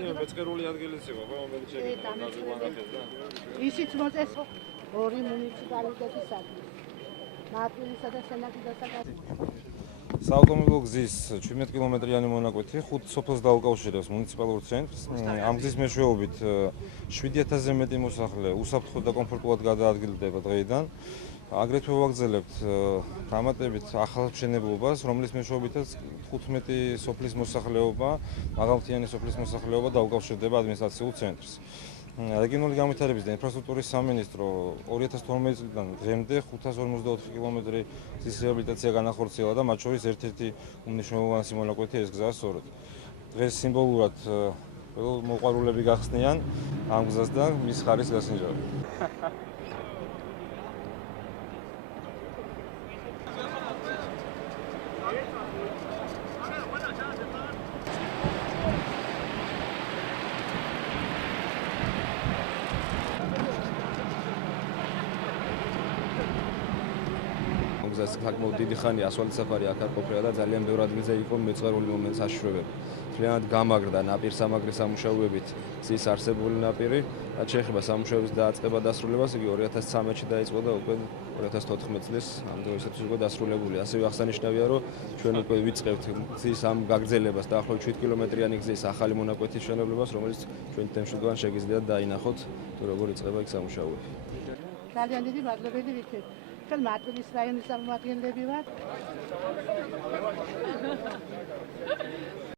რამდენიმე მეწყერული ადგილიც იყო, ხო, რომელიც შეგიძლია გაზღვანახეს და ისიც მოწეს ორი მუნიციპალიტეტის საქმე. მარტვილისა და სენაკის დასაკავებლად. საავტომობილო გზის 17 კილომეტრიანი მონაკვეთი 5 სოფელს დაუკავშირებს მუნიციპალურ ცენტრს. ამ გზის მეშვეობით 7000-ზე მეტი მოსახლე უსაფრთხოდ და კომფორტულად გადაადგილდება დღეიდან. აგრეთვე ვაგრძელებთ დამატებით ახალ მშენებლობას, რომლის მეშვეობითაც 15 სოფლის მოსახლეობა, მაღალმთიანი სოფლის მოსახლეობა დაუკავშირდება ადმინისტრაციულ ცენტრს. რეგიონული განვითარების და ინფრასტრუქტურის სამინისტრო 2012 წლიდან დღემდე 554 კილომეტრი გზის რეაბილიტაცია განახორციელა და მათ შორის ერთ-ერთი უმნიშვნელოვანესი მონაკვეთი ეს გზაა სწორედ. დღეს სიმბოლურად მოყვარულები გახსნიან ამ გზას და მის ხარისხს გასინჯავენ. საკმაოდ დიდი ხანია ასfaltის საფარი აქ არ ყოფილა და ძალიან ბევრ ადგილზე იყო მეწყერული მომენტს საშუალებები. მთლიანად გამაგრდა ნაპირ-სამაგრის სამუშაოებით გზის არსებული ნაპირი და შეეხება სამუშაოების დაწყება დასრულებას იგი 2013-ში დაიწყო და უკვე 2014 წლის ამ დროისათვის უკვე დასრულებულია. ასევე აღსანიშნავია, რომ ჩვენ უკვე ვიწყებთ გზის ამ გაგრძელებას დაახლოებით 7 კილომეტრიანი გზის ახალი მონაკვეთის მშენებლობას, რომელიც ჩვენ თემშუგან შეგიძლიათ დაინახოთ, თუ როგორ იწყება იქ სამუშაოები. ძალიან დიდი მადლობელი ვიქნებით. ჩვენ მარტვილის რაიონის წარმომადგენლები ვართ.